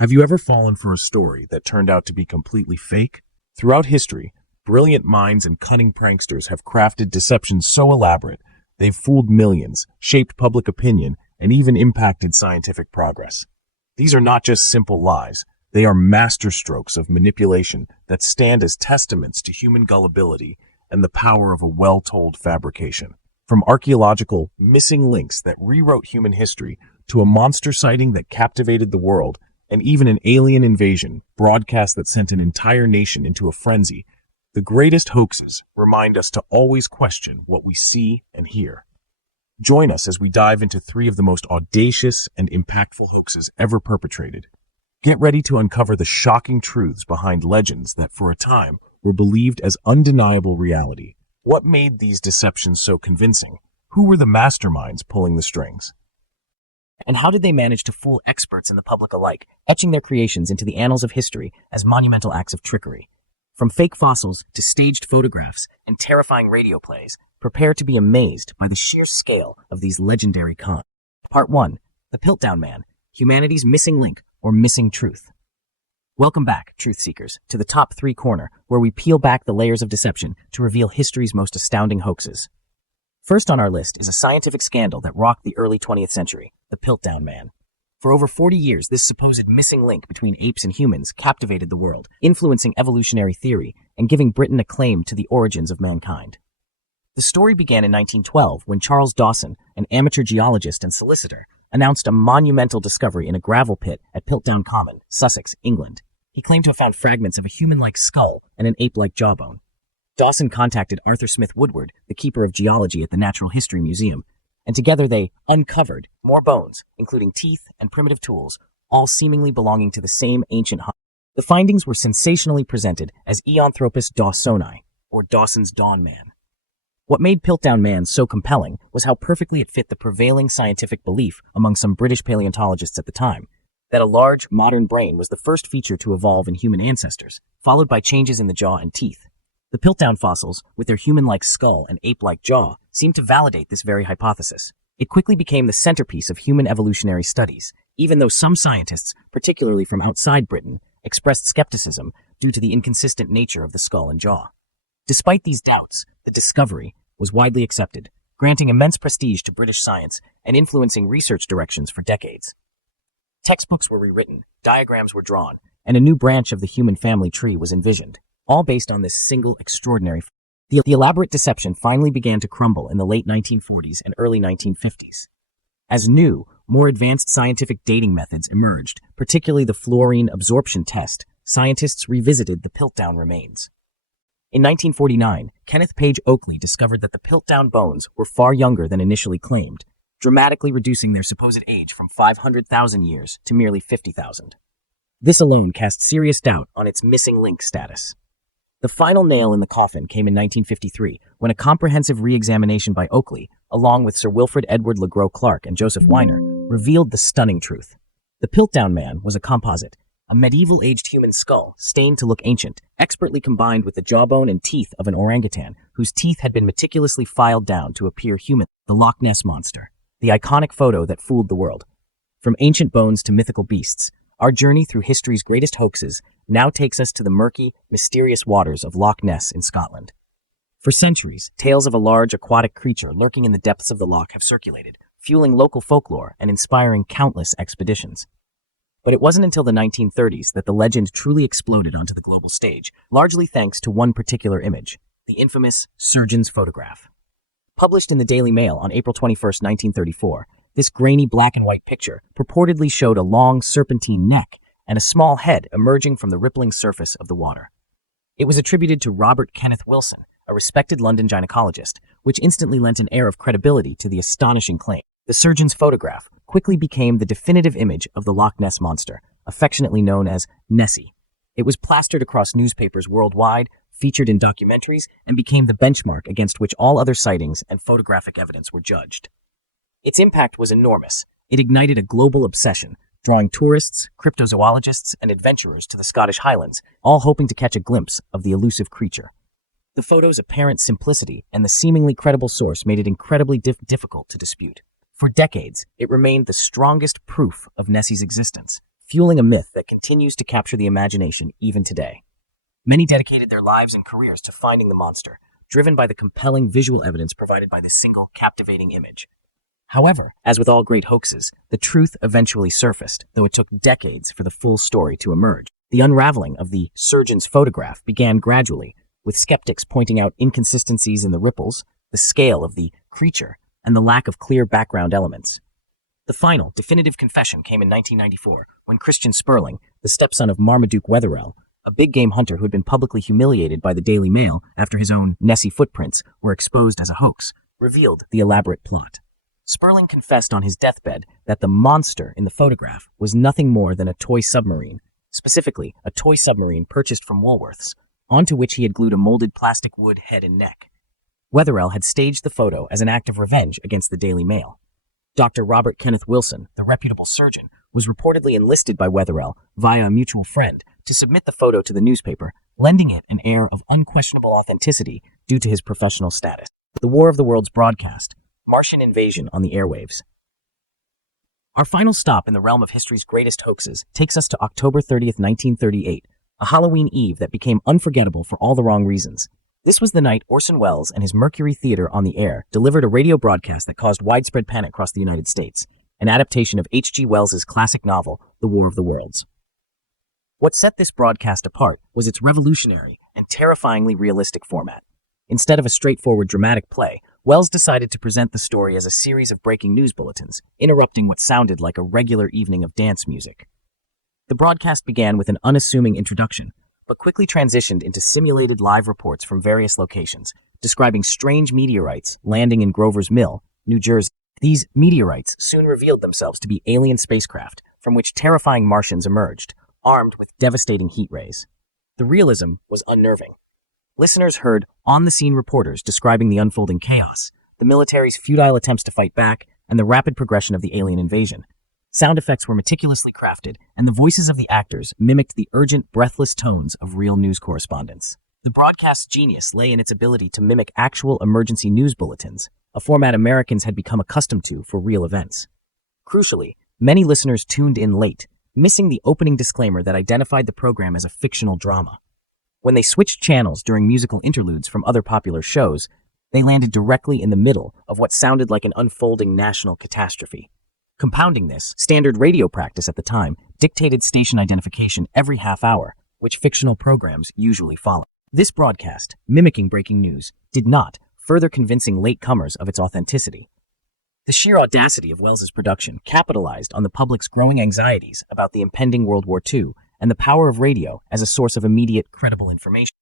Have you ever fallen for a story that turned out to be completely fake? Throughout history, brilliant minds and cunning pranksters have crafted deceptions so elaborate they've fooled millions, shaped public opinion, and even impacted scientific progress. These are not just simple lies, they are masterstrokes of manipulation that stand as testaments to human gullibility and the power of a well-told fabrication. From archaeological missing links that rewrote human history to a monster sighting that captivated the world, and even an alien invasion broadcast that sent an entire nation into a frenzy, the greatest hoaxes remind us to always question what we see and hear. Join us as we dive into three of the most audacious and impactful hoaxes ever perpetrated. Get ready to uncover the shocking truths behind legends that for a time were believed as undeniable reality. What made these deceptions so convincing? Who were the masterminds pulling the strings? And how did they manage to fool experts and the public alike, etching their creations into the annals of history as monumental acts of trickery? From fake fossils to staged photographs and terrifying radio plays, prepare to be amazed by the sheer scale of these legendary cons. Part 1. The Piltdown Man, Humanity's Missing Link or Missing Truth. Welcome back, truth seekers, to the Top 3 corner, where we peel back the layers of deception to reveal history's most astounding hoaxes. First on our list is a scientific scandal that rocked the early 20th century, the Piltdown Man. For over 40 years, this supposed missing link between apes and humans captivated the world, influencing evolutionary theory and giving Britain a claim to the origins of mankind. The story began in 1912 when Charles Dawson, an amateur geologist and solicitor, announced a monumental discovery in a gravel pit at Piltdown Common, Sussex, England. He claimed to have found fragments of a human-like skull and an ape-like jawbone. Dawson contacted Arthur Smith Woodward, the keeper of geology at the Natural History Museum, and together they uncovered more bones, including teeth and primitive tools, all seemingly belonging to the same ancient hominid. The findings were sensationally presented as Eonthropus dawsoni, or Dawson's Dawn Man. What made Piltdown Man so compelling was how perfectly it fit the prevailing scientific belief among some British paleontologists at the time, that a large, modern brain was the first feature to evolve in human ancestors, followed by changes in the jaw and teeth. The Piltdown fossils, with their human-like skull and ape-like jaw, seemed to validate this very hypothesis. It quickly became the centerpiece of human evolutionary studies, even though some scientists, particularly from outside Britain, expressed skepticism due to the inconsistent nature of the skull and jaw. Despite these doubts, the discovery was widely accepted, granting immense prestige to British science and influencing research directions for decades. Textbooks were rewritten, diagrams were drawn, and a new branch of the human family tree was envisioned, all based on this single extraordinary. The elaborate deception finally began to crumble in the late 1940s and early 1950s. As new, more advanced scientific dating methods emerged, particularly the fluorine absorption test, scientists revisited the Piltdown remains. In 1949, Kenneth Page Oakley discovered that the Piltdown bones were far younger than initially claimed, dramatically reducing their supposed age from 500,000 years to merely 50,000. This alone cast serious doubt on its missing link status. The final nail in the coffin came in 1953, when a comprehensive re-examination by Oakley, along with Sir Wilfrid Edward LeGros Clark and Joseph Weiner, revealed the stunning truth. The Piltdown Man was a composite, a medieval-aged human skull, stained to look ancient, expertly combined with the jawbone and teeth of an orangutan, whose teeth had been meticulously filed down to appear human. The Loch Ness Monster, the iconic photo that fooled the world. From ancient bones to mythical beasts, our journey through history's greatest hoaxes now takes us to the murky, mysterious waters of Loch Ness in Scotland. For centuries, tales of a large aquatic creature lurking in the depths of the loch have circulated, fueling local folklore and inspiring countless expeditions. But it wasn't until the 1930s that the legend truly exploded onto the global stage, largely thanks to one particular image, the infamous surgeon's photograph. Published in the Daily Mail on April 21, 1934, this grainy black and white picture purportedly showed a long serpentine neck and a small head emerging from the rippling surface of the water. It was attributed to Robert Kenneth Wilson, a respected London gynecologist, which instantly lent an air of credibility to the astonishing claim. The surgeon's photograph quickly became the definitive image of the Loch Ness Monster, affectionately known as Nessie. It was plastered across newspapers worldwide, featured in documentaries, and became the benchmark against which all other sightings and photographic evidence were judged. Its impact was enormous. It ignited a global obsession, drawing tourists, cryptozoologists, and adventurers to the Scottish Highlands, all hoping to catch a glimpse of the elusive creature. The photo's apparent simplicity and the seemingly credible source made it incredibly difficult to dispute. For decades, it remained the strongest proof of Nessie's existence, fueling a myth that continues to capture the imagination even today. Many dedicated their lives and careers to finding the monster, driven by the compelling visual evidence provided by this single captivating image. However, as with all great hoaxes, the truth eventually surfaced, though it took decades for the full story to emerge. The unraveling of the surgeon's photograph began gradually, with skeptics pointing out inconsistencies in the ripples, the scale of the creature, and the lack of clear background elements. The final, definitive confession came in 1994, when Christian Sperling, the stepson of Marmaduke Wetherell, a big game hunter who had been publicly humiliated by the Daily Mail after his own Nessie footprints were exposed as a hoax, revealed the elaborate plot. Sperling confessed on his deathbed that the monster in the photograph was nothing more than a toy submarine, specifically a toy submarine purchased from Woolworths, onto which he had glued a molded plastic wood head and neck. Wetherell had staged the photo as an act of revenge against the Daily Mail. Dr. Robert Kenneth Wilson, the reputable surgeon, was reportedly enlisted by Wetherell via a mutual friend to submit the photo to the newspaper, lending it an air of unquestionable authenticity due to his professional status. The War of the Worlds broadcast, Martian invasion on the airwaves. Our final stop in the realm of history's greatest hoaxes takes us to October 30th, 1938, a Halloween Eve that became unforgettable for all the wrong reasons. This was the night Orson Welles and his Mercury Theater on the Air delivered a radio broadcast that caused widespread panic across the United States, an adaptation of H.G. Wells's classic novel, The War of the Worlds. What set this broadcast apart was its revolutionary and terrifyingly realistic format. Instead of a straightforward dramatic play, Wells decided to present the story as a series of breaking news bulletins, interrupting what sounded like a regular evening of dance music. The broadcast began with an unassuming introduction, but quickly transitioned into simulated live reports from various locations, describing strange meteorites landing in Grover's Mill, New Jersey. These meteorites soon revealed themselves to be alien spacecraft, from which terrifying Martians emerged, armed with devastating heat rays. The realism was unnerving. Listeners heard on-the-scene reporters describing the unfolding chaos, the military's futile attempts to fight back, and the rapid progression of the alien invasion. Sound effects were meticulously crafted, and the voices of the actors mimicked the urgent, breathless tones of real news correspondents. The broadcast's genius lay in its ability to mimic actual emergency news bulletins, a format Americans had become accustomed to for real events. Crucially, many listeners tuned in late, missing the opening disclaimer that identified the program as a fictional drama. When they switched channels during musical interludes from other popular shows, they landed directly in the middle of what sounded like an unfolding national catastrophe. Compounding this, standard radio practice at the time dictated station identification every half hour, which fictional programs usually follow. This broadcast, mimicking breaking news, did not, further convincing latecomers of its authenticity. The sheer audacity of Wells's production capitalized on the public's growing anxieties about the impending World War II and the power of radio as a source of immediate, credible information.